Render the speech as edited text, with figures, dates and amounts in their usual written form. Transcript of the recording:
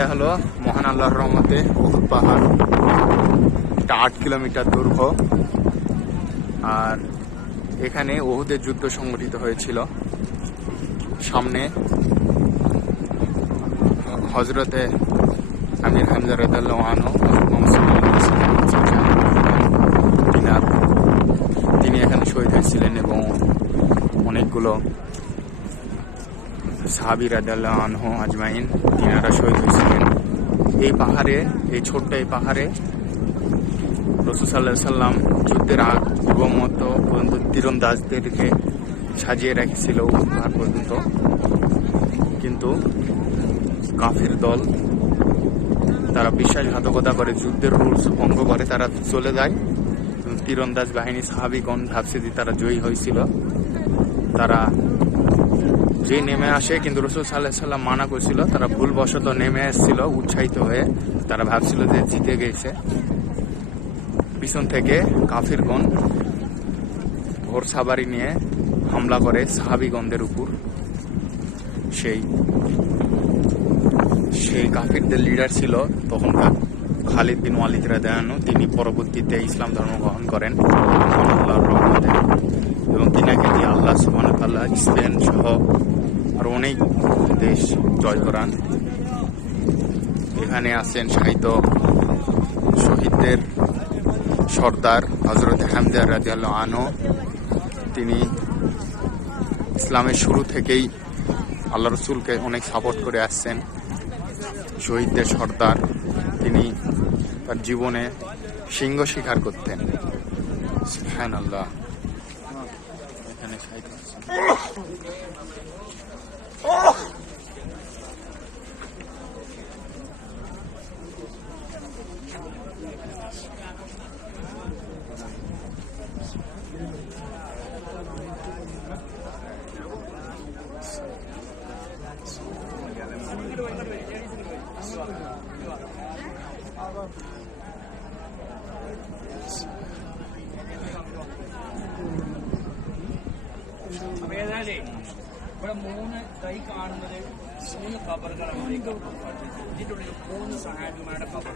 এটা হলো মহান আল্লাহর রহমতে উহুদ পাহাড়। এটা 8 কিলোমিটার দৈর্ঘ্য। আর এখানে উহুদের যুদ্ধ সংগঠিত হয়েছিল। সামনে হজরতে আমির হামজা রাদিয়াল্লাহু আনহু তিনি এখানে শহীদ হয়েছিলেন এবং অনেকগুলো সাহাবী রাদিয়াল্লাহু আনহু আজমাইন তিনারা শহীদ হয়েছিলেন। এই পাহাড়ে, এই ছোট্ট এই পাহাড়ে রাসূল সাল্লাল্লাহু আলাইহি সাল্লাম যুদ্ধের আগ পূর্বমত পর্যন্ত তীরন্দাজদেরকে সাজিয়ে রেখেছিল পাহাড় পর্যন্ত। কিন্তু কাফির দল তারা বিশ্বাসঘাতকতা করে, যুদ্ধের রুলস ভঙ্গ করে, তারা চলে যায়। তীরন্দাজ বাহিনী সাহাবীগণ ভাবছে যে তারা জয়ী হয়েছিল, তারা যে নেমে আসে, কিন্তু রাসূল সাল্লাল্লাহু আলাইহি সাল্লাম মানা করেছিল। তারা ভুলবশত নেমে এসেছিল উৎসাহিত হয়ে, তারা ভাবছিল যে জিতে গেছে। পিছন থেকে কাফিরগণ ঘোড় সাবারি নিয়ে হামলা করে সাহাবীগণদের উপর। সেই কাফিরদের লিডার ছিল তখনকার খালিদ বিন ওয়ালিদ রাদিয়াল্লাহু আনহু। তিনি পরবর্তীতে ইসলাম ধর্ম গ্রহণ করেন আল্লাহর রহমতে, এবং তিনাকে দিয়ে আল্লাহ সুবহানাহু ওয়া তাআলা স্পেন সহ আর অনেক দেশ জয় করান। এখানে আছেন শাহিদ শহীদদের সর্দার হযরত হামজা রাদিয়াল্লাহু আনহু। তিনি ইসলামের শুরু থেকেই আল্লাহ রসুলকে অনেক সাপোর্ট করে আসছেন। শহীদদের সর্দার, তিনি তার জীবনে সিংহ শিকার করতেন। সুবহানাল্লাহ। এখানে শহীদ হচ্ছেন। ഇവിടെ 3 കൈ കാണുന്നത് 3 ഖബറുകളാണ്. 3 സഹാബിമാരുടെ ഖബർ.